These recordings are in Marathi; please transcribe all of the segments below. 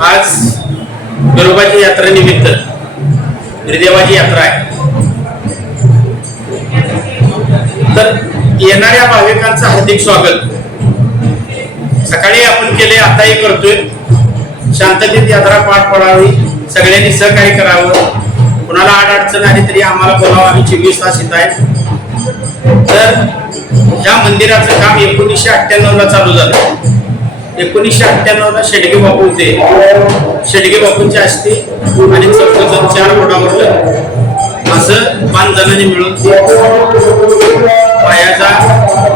आज बिरोबाची यात्रेनिमित्त निर्देवाची यात्रा आहे. तर येणाऱ्या भाविकांचं हार्दिक स्वागत. सकाळी आपण केले आताही करतोय. शांततेत यात्रा पार पडावी सगळ्यांनी सहकार्य करावं. कुणाला आड अडचण आली तरी आम्हाला बोलावं आम्ही चोवीस तास येत आहे. तर या मंदिराचं काम एकोणीसशे अठ्ठ्याण्णव ला चालू झालं. एकोणीसशे अठ्ठ्याण्णव ला शेडगे बापू होते. शेडगे बापूंच्या हस्ते आणि चौकजण चार बोटावरलं असं पाच जणांनी मिळून पायाचा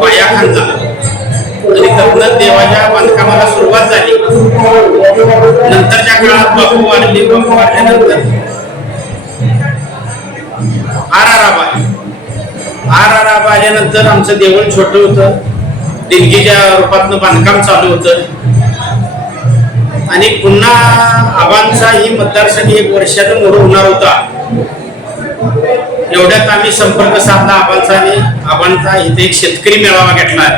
पाया झाला आणि त्यातनं देवाच्या बांधकामाला सुरुवात झाली. नंतरच्या काळात बापू वाढले बापू वाढल्यानंतर आर आर आबा आर आर आबा आल्यानंतर आमचं देवळ छोटं होतं. देणगीच्या रूपातनं बांधकाम चालू होतं. आणि पुन्हा आबांचा ही मतदारसंघ एक वर्षातून मोर होणार होता. एवढ्यात आम्ही संपर्क साधला आबांचा आणि आबांचा इथे एक शेतकरी मेळावा घेतला.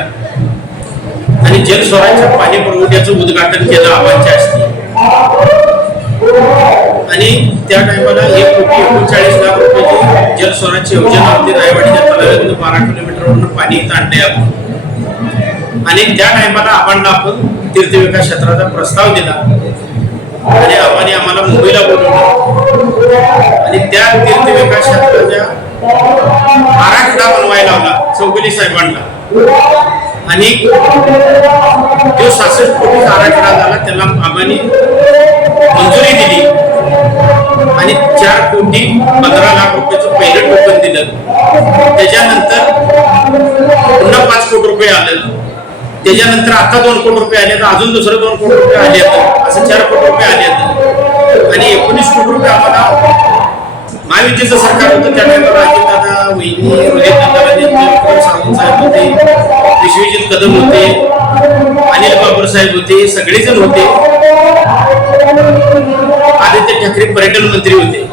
आणि जलस्वराच्या पाणी पुरवठ्याचं उद्घाटन केलं आबांच्या हस्ते. आणि त्या टायमाला एक कोटी एकोणचाळीस लाख रुपयाची जलस्वराची योजना होती. रायवाडीच्या तलाव्यातून बारा किलोमीटरवरून पाणी इथं आणले आपण आणि त्या टायमाला आपण आपण तीर्थविकास क्षेत्राचा प्रस्ताव दिला आणि आव्हाने आम्हाला मुंबईला बोलवलं आणि त्या तीर्थविकास क्षेत्राच्या आराखडा बनवायला लावला चौगुले साहेबांना. आणि जो सासष्ट कोटीचा आराखडा झाला त्याला आबांनी मंजुरी दिली. आणि चार कोटी पंधरा लाख रुपयाचं पहिलं टोकन दिलं. त्याच्यानंतर पुन्हा पाच कोटी रुपये आलं त्याच्यानंतर आता दोन कोटी रुपये आले तर अजून दुसरं दोन कोटी रुपये आले आहेत. असं चार कोटी रुपये आले आहेत. आणि एकोणीस कोटी रुपये आम्हाला महायुतीचं सरकार होतं त्या टायमाला अजितदादा वहिनी रोहित दादा साहेब होते विश्वजित कदम होते अनिल बाबर साहेब होते सगळेजण होते. आदित्य ठाकरे पर्यटन मंत्री होते.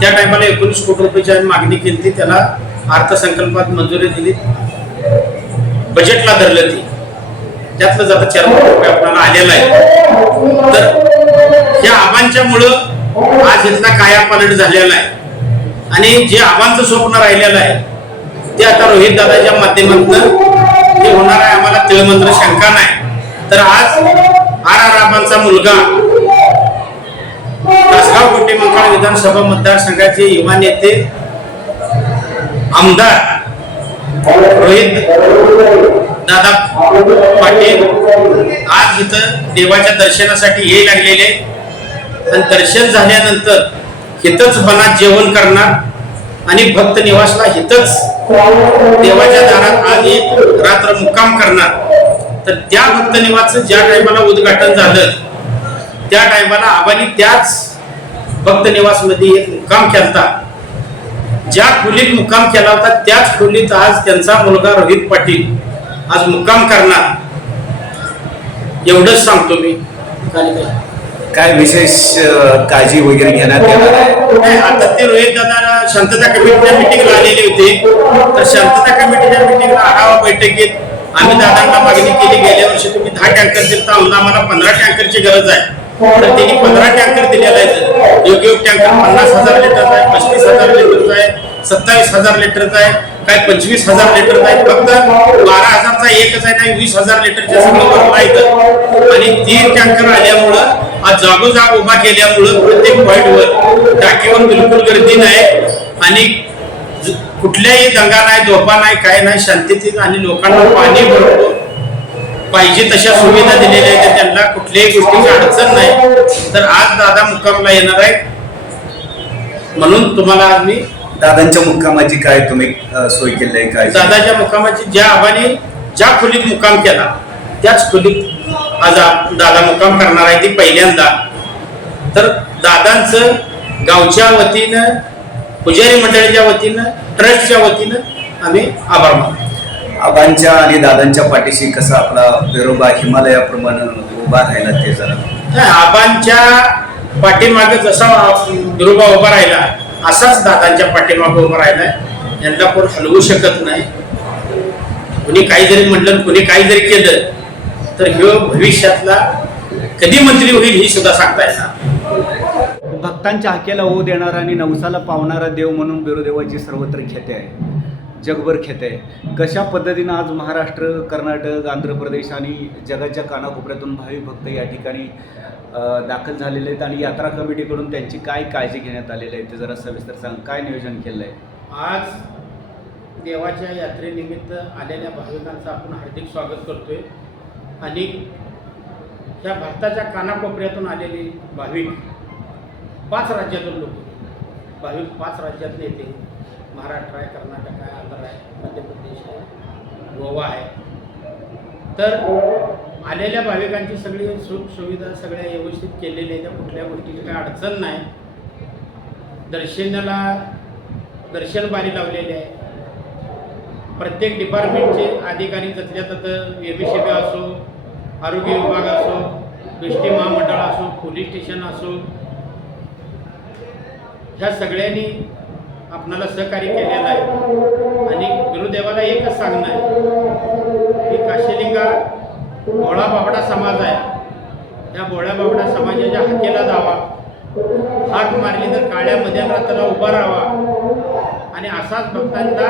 त्या टायमाला एकोणीस कोटी रुपयाची आम्ही मागणी केली त्याला अर्थसंकल्पात मंजुरी दिली. बजेटला धरलं ती. त्यातलं जाता चार कोटी रुपये आपल्याला आलेला आहे तर या आबांच्या मुळं आज इथला कायापालट झालेला आहे. आणि जे आबांचं स्वप्न राहिलेलं आहे ते आता रोहित दादाच्या माध्यमातून ते होणार आहे आम्हाला तिळमंत्र शंका नाही. तर आज आर आर आबांचा मुलगा तासगाव कोटे मंकाळ विधानसभा मतदारसंघाचे युवा नेते आमदार रोहित दादा पाटील आज इथं देवाच्या दर्शनासाठी ये लागलेले. आणि दर्शन झाल्यानंतर हितच मनात जेवण करणार आणि भक्त निवासला हितच देवाच्या दारात आज एक रात्र मुक्काम करणार. तर त्या भक्त निवासचं ज्या टायमाला उद्घाटन झालं त्या टायमाला आबानी त्याच भक्त निवासमध्ये एक मुक्काम केलता. ज्या खोलीत मुक्काम केला होता त्याच खोलीत आज त्यांचा मुलगा रोहित पाटील आज मुक्काम करणार. एवढंच सांगतो मी. काय विशेष काळजी वगैरे घेण्यात येणार? आहे नाही, आता ते रोहित दादा शांतता कमिटीच्या मिटिंगला आलेले होते. तर शांतता कमिटीच्या मिटिंगला आढावा बैठकीत आम्ही दादांना मागणी केली गेल्या वर्षी तुम्ही दहा टँकर दिल आम्हाला पंधरा टँकरची गरज आहे. तर त्यांनी पंधरा टँकर दिलेला आहे योग्य एक टँकर पन्नास हजार लिटरचा आहे पस्तीस हजार लिटरचा आहे सत्तावीस हजार लिटरचा आहे काय पंचवीस हजार लिटरचा आहे फक्त बारा हजारचा एकच आहे नाही वीस हजार लिटरचे सगळं भरला आणि तीन टँकर आल्यामुळं आज जागोजाग उभा केल्यामुळं प्रत्येक पॉईंटवर टाकीवर बिलकुल गर्दी नाही. आणि कुठल्याही दंगा नाही धोपा नाही काय नाही शांततेत आणि लोकांना पाणी भरतो पाहिजे तशा सुविधा दिलेल्या आहेत त्यांना कुठल्याही गोष्टीची अडचण नाही. तर आज दादा मुक्कामला येणार आहे म्हणून तुम्हाला आज मी दादांच्या मुक्कामाची काय तुम्ही सोय केली आहे काय दादाच्या मुक्कामाची ज्या आबाने ज्या खोलीत मुक्काम केला त्याच खोलीत आज दादा मुक्काम करणार आहे ती पहिल्यांदा. तर दादांचं गावच्या वतीनं पुजारी मंडळीच्या वतीनं ट्रस्टच्या वतीनं आम्ही आभार मानतो. आबांच्या आणि दादांच्या पाठीशी कसा आपला बिरोबा हिमालयाप्रमाणे उभा राहिला ते जरा. नाही, आबांच्या पाठीमागे जसा दुरुबा उभा राहिला असाच दादांच्या पाठीमागे उभा राहिलाय यांना कोण हलवू शकत नाही. कुणी काही जरी म्हटलं कुणी काही जरी केलं तर ह्यो भविष्यातला कधी मंत्री होईल ही सुद्धा सांगता येणार भक्तांच्या हाकेला होऊ देणारा आणि नवसाला पावणारा देव म्हणून बिरोदेवाची सर्वत्र ख्याती आहे. जगभर खेत आहे. कशा पद्धतीनं आज महाराष्ट्र कर्नाटक आंध्र प्रदेश आणि जगाच्या कानाकोपऱ्यातून भावी भक्त या ठिकाणी दाखल झालेले आहेत आणि यात्रा कमिटीकडून त्यांची काय काळजी घेण्यात आलेली आहे ते जरा सविस्तर सांग. काय नियोजन केलं आहे? आज देवाच्या यात्रेनिमित्त आलेल्या भाविकांचं आपण हार्दिक स्वागत करतोय. आणि या भारताच्या कानाकोपऱ्यातून आलेले भाविक पाच राज्यातून लोक भाविक पाच राज्यातले येते महाराष्ट्र आहे कर्नाटक आहे आंध्र आहे मध्य प्रदेश आहे गोवा आहे. तर आलेल्या भाविकांची सगळी सुख सुविधा सगळ्या व्यवस्थित केलेल्या आहेत. त्या कुठल्या गोष्टीची काही अडचण नाही. दर्शनाला दर्शन बारी लावलेले आहे. प्रत्येक डिपार्टमेंटचे अधिकारी जसल्या तिथं एम एस असो आरोग्य विभाग असो एस महामंडळ असो पोलीस स्टेशन असो ह्या सगळ्यांनी आपणाला सहकार्य केलेलं आहे. आणि गुरुदेवाला एकच सांगणं आहे की काशीलिंगा भोळा बाबडा समाज आहे. त्या भोळ्या बाबडा समाजाच्या हाकेला जावा. हाक मारली तर काळ्या मध्यरात्राला उभा राहावा. आणि असाच भक्तांचा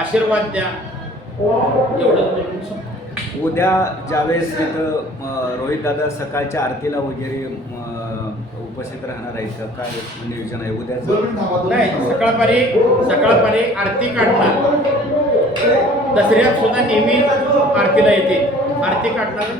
आशीर्वाद द्या. एवढंच उद्या ज्यावेळेस तिथं रोहित दादा सकाळच्या आरतीला वगैरे उपस्थित राहणार आहे का? काय म्हणजे नियोजन आहे? उद्याचं नाही सकाळपारी सकाळपारी आरती काढणार. दसऱ्यात सुद्धा नेहमी आरतीला येते. आरती काढणार.